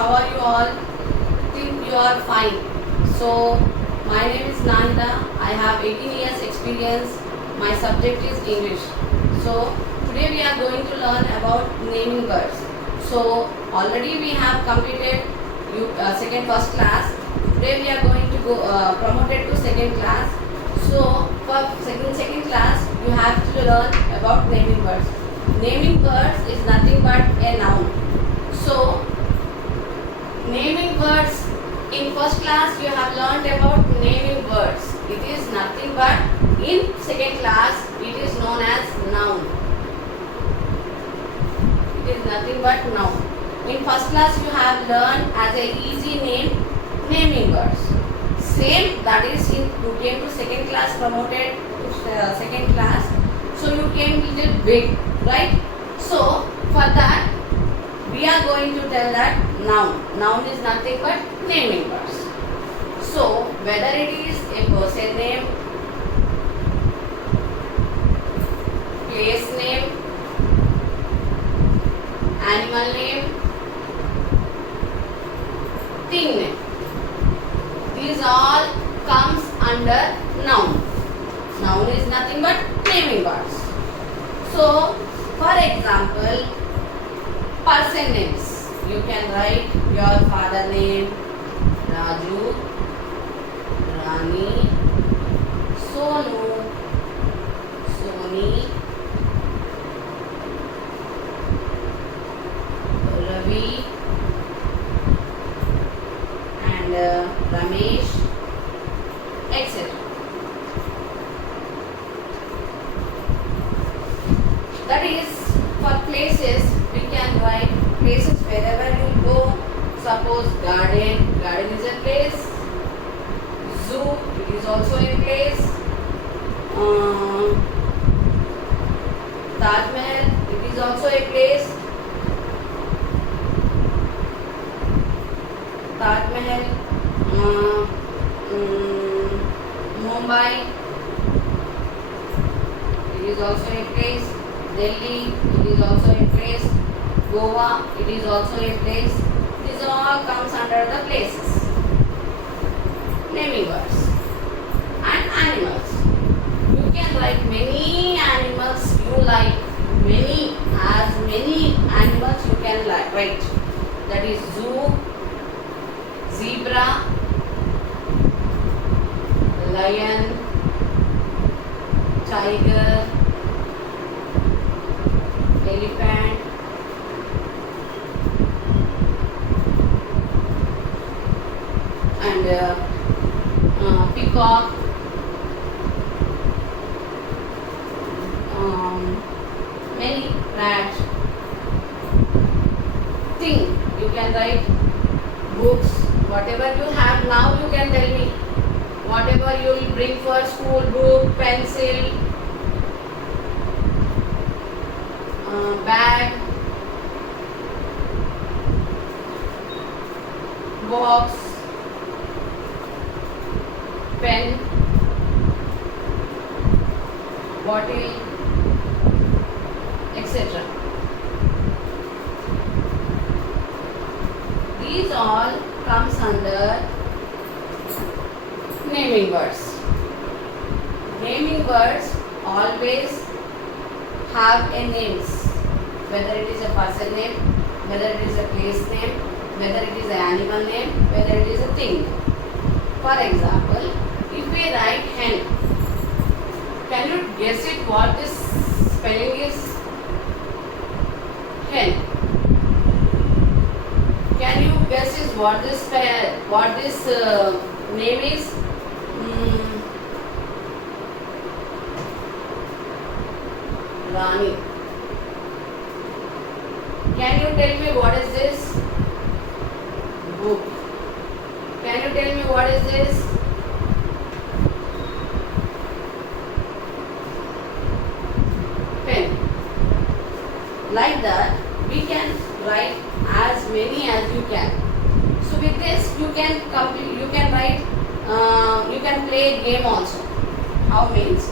how are you all? Think you are fine. So, my name is Nanda. I have 18 years experience. My subject is English. So, today we are going to learn about naming birds. So, already we have completed first class. Today we are going to go promoted to second class. So, for second class, you have to learn about naming birds. Naming birds is nothing but a noun. So, naming birds, in first class you have learned about naming birds. It is nothing but, in second class it is known as noun. It is nothing but noun. In first class you have learned as a easy name naming birds. Same, that is, you came to second class, promoted to second class, so you came little big, right? So for that we are going to tell that noun is nothing but naming birds. So whether it is a person name, place name, animal name, thing name, these all comes under noun. Noun is nothing but naming birds. So, for example, person names. You can write your father name, Raju, Rani, Sonu, Soni, Ravi, and Ramesh, etc. That is, for places, we can write places wherever you go. Suppose garden is a place. Zoo, it is also a place. Taj Mahal, it is also a place. Taj Mahal, Mumbai, it is also a place. Delhi, it is also a place. Goa, it is also a place. These all comes under the places. Naming birds and animals. You can write many animals you like. As many animals you can write. That is zoo, zebra, lion, tiger, elephant, and peacock, many rat, thing. You can write books, whatever you have now you can tell me. Whatever you will bring for school, book, pencil, bag, box, pen, bottle, etc. These all comes under naming birds. Naming birds always have a names, whether it is a person name, whether it is a place name, whether it is an animal name, whether it is a thing. For example, if we write hen, can you guess it what this spelling is? Hen. Can you guess is what this name is? Rani. Can you tell me what is this? Book. Can you tell me what is this? Pen. Like that, we can write as many as you can. So with this, you can complete. You can write. You can play a game also. How means?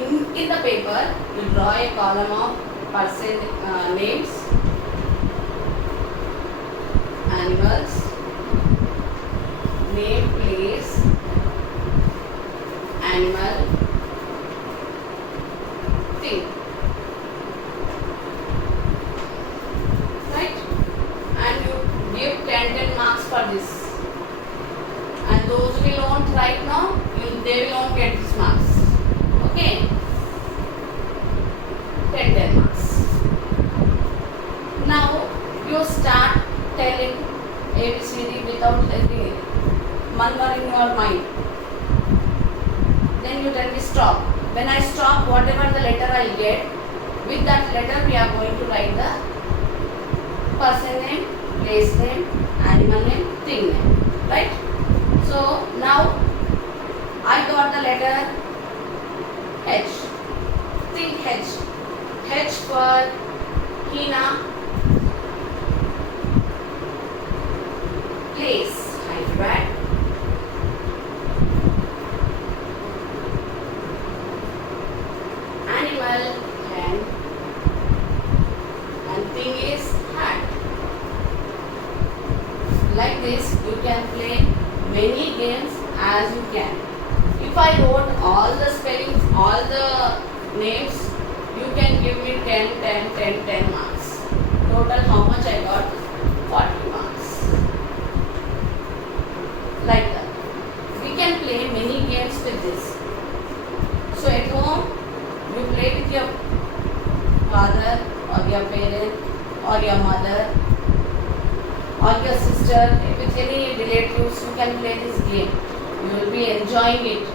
In the paper, you draw a column of person names. animals, name place, animal, thing. Right? And you give 10 marks for this. And those who will won't right now, they will not get this marks. Okay? 10 marks. Now you start telling ABCD without letting murmuring in your mind. Then you tell me stop. When I stop, whatever the letter I get, with that letter we are going to write the person name, place name, animal name, thing name. Right? So now I got the letter H. Think H. H for Hina. Place, Hyderabad. Animal, hen. And thing is hat. Like this, you can play many games as you can. If I wrote all the spellings, all the names, you can give me 10 marks. Total how much I got? 40 marks. Like that. We can play many games with this. So at home, you play with your father or your parent or your mother or your sister, with any relatives, you can play this game. You will be enjoying it.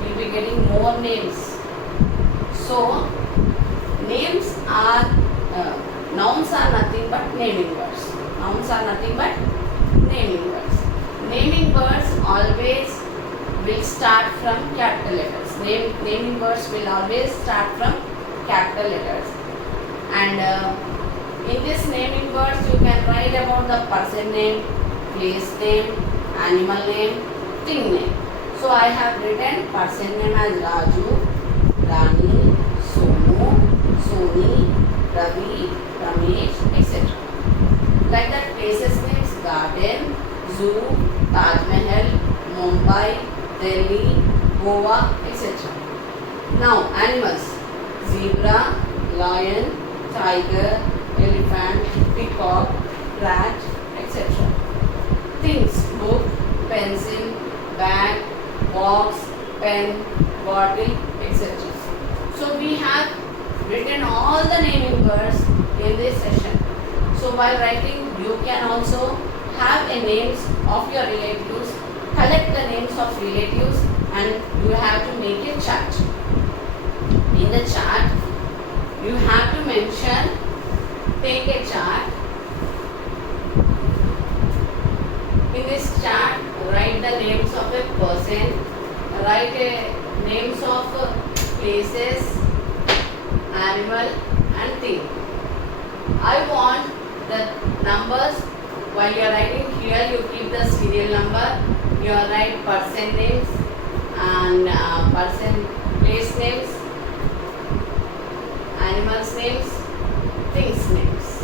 You will be getting more names. So, names are, nouns are nothing but naming words. Nouns are nothing but naming words. Naming words always will start from capital letters. Naming words will always start from capital letters. And in this naming words, you can write about the person name, place name, animal name, thing name. So I have written person name as Raju, Rani, Sonu, Soni, Ravi, Ramesh, etc. Like that, places names garden, zoo, Taj Mahal, Mumbai, Delhi, Goa, etc. Now animals: zebra, lion, tiger, elephant, peacock, rat, etc. Things: book, pencil, bag, box, pen, bottle, etc. So we have written all the naming words in this session. So while writing, you can also have a names of your relatives, collect the names of relatives, and you have to make a chart. In the chart, you have to mention, take a chart. In this chart, write the names of a person, write names of places, animal and thing. I want the numbers. While you are writing here, you keep the serial number. You write person names and person place names, animals names, things names.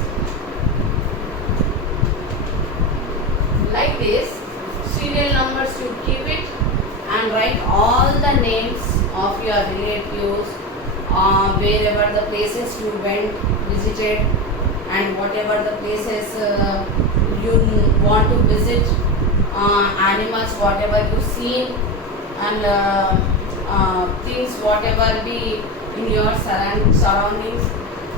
Like this, serial numbers you keep it and write all the names of your relatives, wherever the places you went, visited, and whatever the places you want to visit, animals, whatever you seen, and things, whatever be in your surroundings.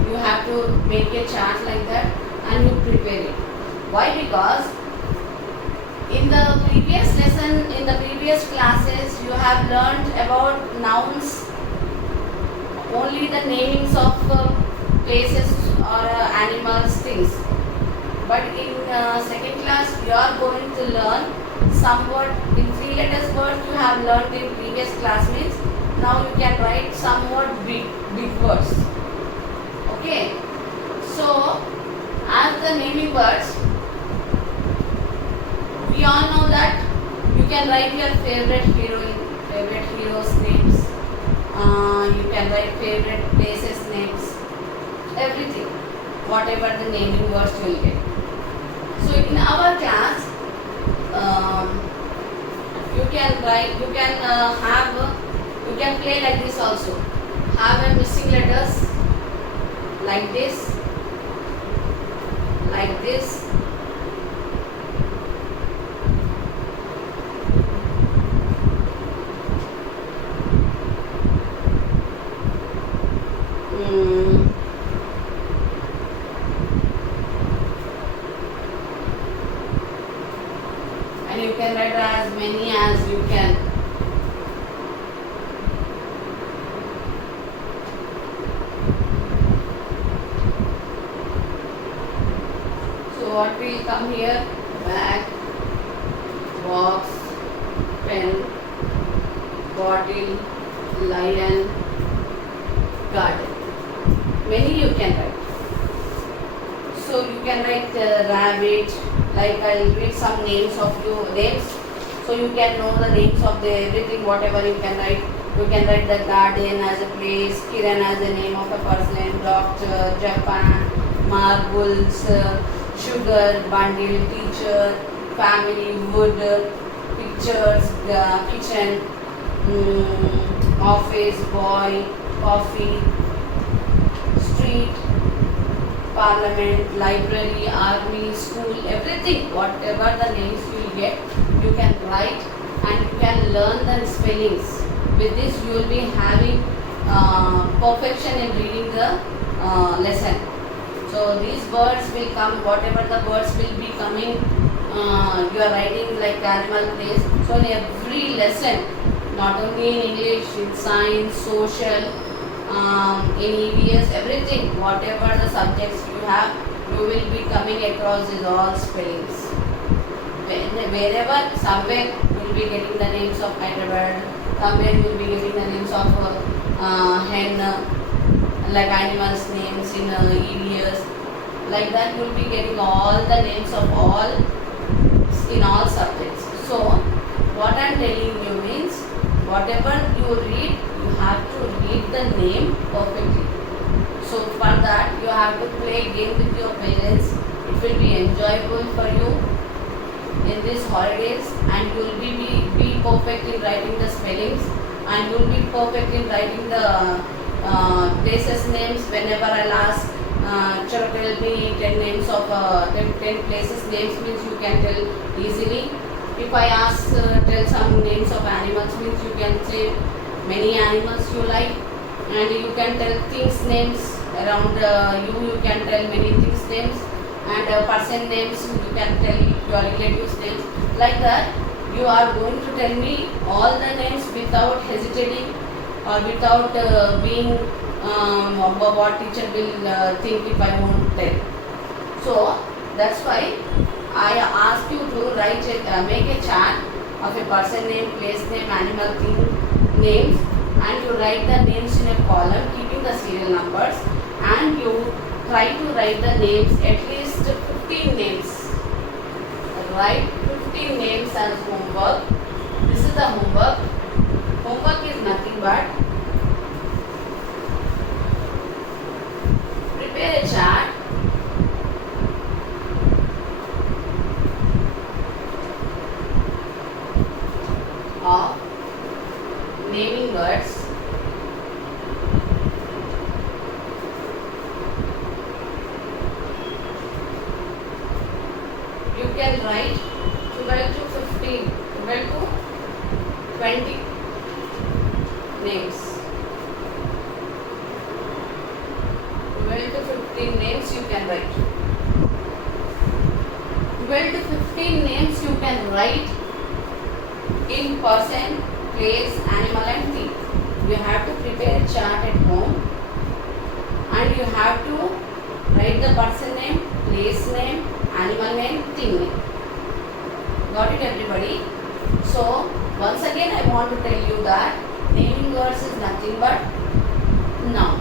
You have to make a chart like that and you prepare it. Why? Because in the previous lesson, in the previous classes, you have learnt about nouns, only the namings of places or animals, things. But in second class, you are going to learn some word in 3 letters words you have learnt in previous class, means now you can write some word big words. Okay. So, as the naming words, we all know that you can write your favorite heroine, favorite heroes' names. You can write favorite places' names. Everything, whatever the naming words you will get. So in our class, um, you can write, you can play like this also. Have a missing letters like this, like this. And you can write as many as you can. So what will come here? Bag, box, pen, bottle, lion, garden. Many you can write. So you can write rabbit. Like I'll read some names of your names, so you can know the names of the everything. Whatever you can write. You can write the garden as a place, Kiran as the name of a person, doctor, Japan, marbles, sugar, bundle, teacher, family, wood, pictures, kitchen, office, boy, coffee, street, parliament, library, army, school, everything, whatever the names you will get, you can write and you can learn the spellings. With this, you will be having perfection in reading the lesson. So these words will come, whatever the words will be coming, you are writing like animal place. So in every lesson, not only in English, in science, social, in EVS, everything, whatever the subjects you have, you will be coming across is all spellings. Wherever, somewhere you will be getting the names of Hyderabad, somewhere you will be getting the names of hen, like animals names in EVS. Like that you will be getting all the names of all in all subjects. So what I am telling you means, whatever you read, you have to read the name perfectly. So for that you have to play game with your parents. It will be enjoyable for you in these holidays, and you will be perfect in writing the spellings, and you will be perfect in writing the places names. Whenever I'll ask, tell me 10 names of 10 places names, means you can tell easily. If I ask, tell some names of animals, means you can say many animals you like, and you can tell things names around you can tell many things names, and person names you can tell your relatives names. Like that you are going to tell me all the names without hesitating or without being what teacher will think if I won't tell. So that's why I ask you to write make a chart of a person name, place name, animal thing names, and you write the names in a column keeping the serial numbers, and you try to write the names, at least 15 names. Write 15 names as homework. This is the homework. Homework is nothing but prepare a chart of naming words. You can write 12 to 15, 12 to 20 names. 12 to 15 names you can write. 12 to 15 names you can write in person, place, animal and thing. You have to prepare a chart at home, and you have to write the person name, place name, animal name, thing name. Got it, everybody? So once again I want to tell you that naming words is nothing but noun.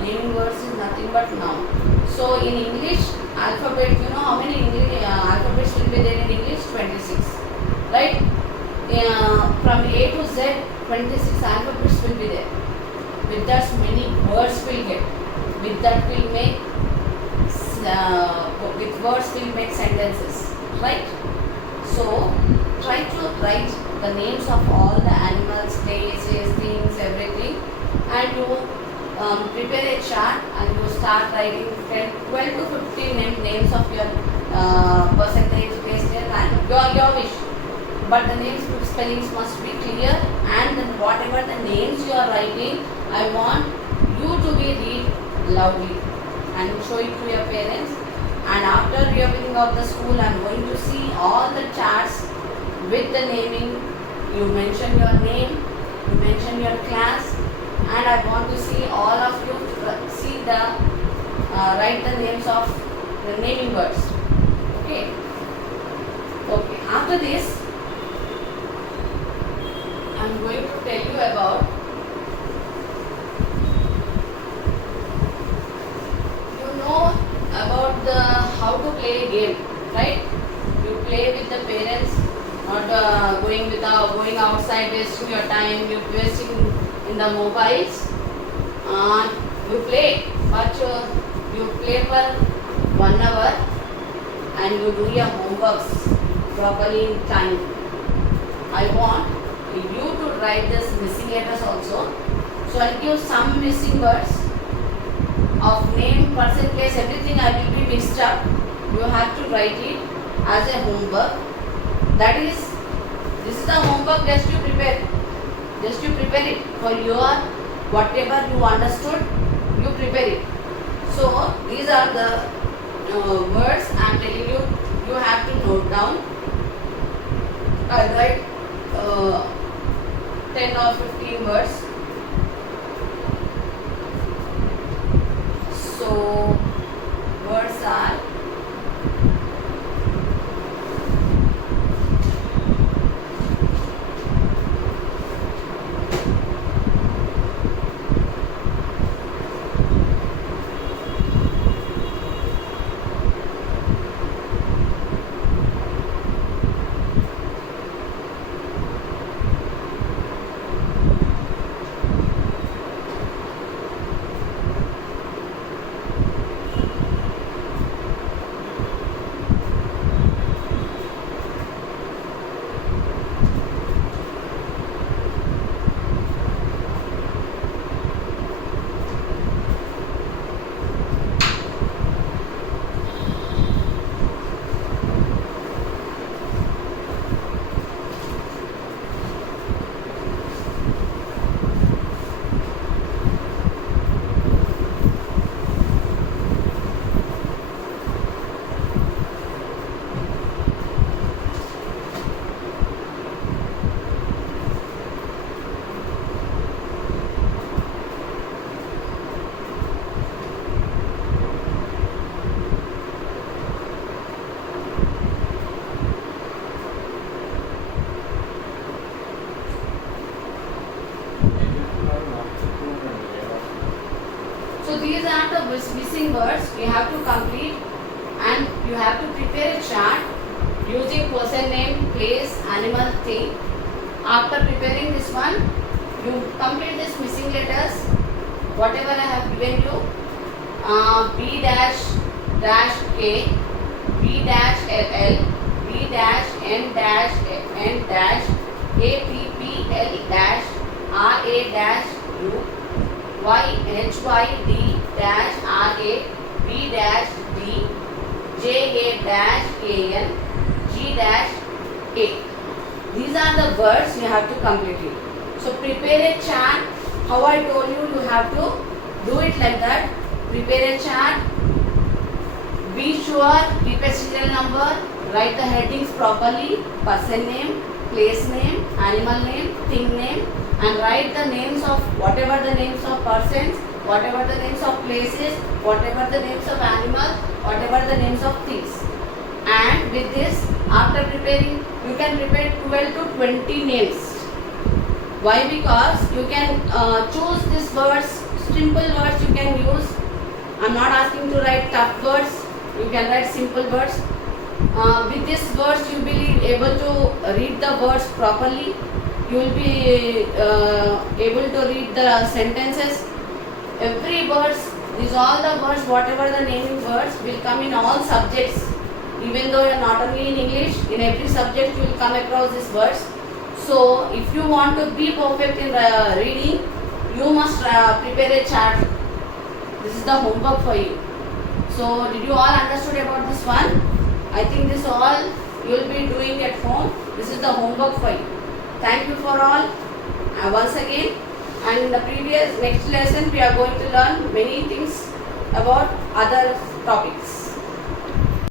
Naming words is nothing but noun. So in English alphabet, you know how many English alphabets will be there in English? 26, right? From A to Z, 26 alphabets will be there. With that many words will get. With that will make with words will make sentences, right? So try to write the names of all the animals, places, things, everything, and you prepare a chart and you start writing 12 to 15 names of your percentage based and your wish. But the names spellings must be clear, and then whatever the names you are writing, I want you to be read loudly and show it to your parents. And after reopening of the school, I am going to see all the charts with the naming. You mention your name, you mention your class, and I want to see all of you see the write the names of the naming birds. Okay. Okay. After this, I am going to tell you about the how to play a game, right? You play with the parents, not going outside, wasting your time. You wasting in the mobiles. You play, but you play for 1 hour and you do your homeworks properly in time. I want you to write this missing letters also. So I'll give some missing words of name, person, place, everything I will be mixed up. You have to write it as a homework. This is the homework just to prepare. Just to prepare it for your whatever you understood, you prepare it. So these are the words I am telling you. You have to note down. I'll write 10 or 15 words. So words are these are the missing words we have to complete, and you have to prepare a chart using person name, place, animal, thing. After preparing this one, you complete this missing letters, whatever I have given you, B dash dash K, B dash LL, B dash N dash N dash, A P P L dash R A dash U, Y H Y D dash R A, B dash D, J A dash A N, G dash A. These are the words you have to complete it. So prepare a chart. How I told you, you have to do it like that. Prepare a chart. Be sure, keep a serial number, write the headings properly, person name, place name, animal name, thing name, and write the names of whatever the names of persons, whatever the names of places, whatever the names of animals, whatever the names of things. And with this, after preparing, you can prepare 12 to 20 names. Why? Because you can choose these words, simple words you can use. I am not asking to write tough words, you can write simple words. With these words, you will be able to read the words properly. You will be able to read the sentences. Every words These all the words, whatever the naming words, will come in all subjects. Even though not only in English, in every subject you will come across these words. So if you want to be perfect in reading, you must prepare a chart. This is the homework for you. So did you all understood about this one? I think this all you will be doing at home. This is the homework for you. Thank you for all. Once again, and in the previous next lesson we are going to learn many things about other topics.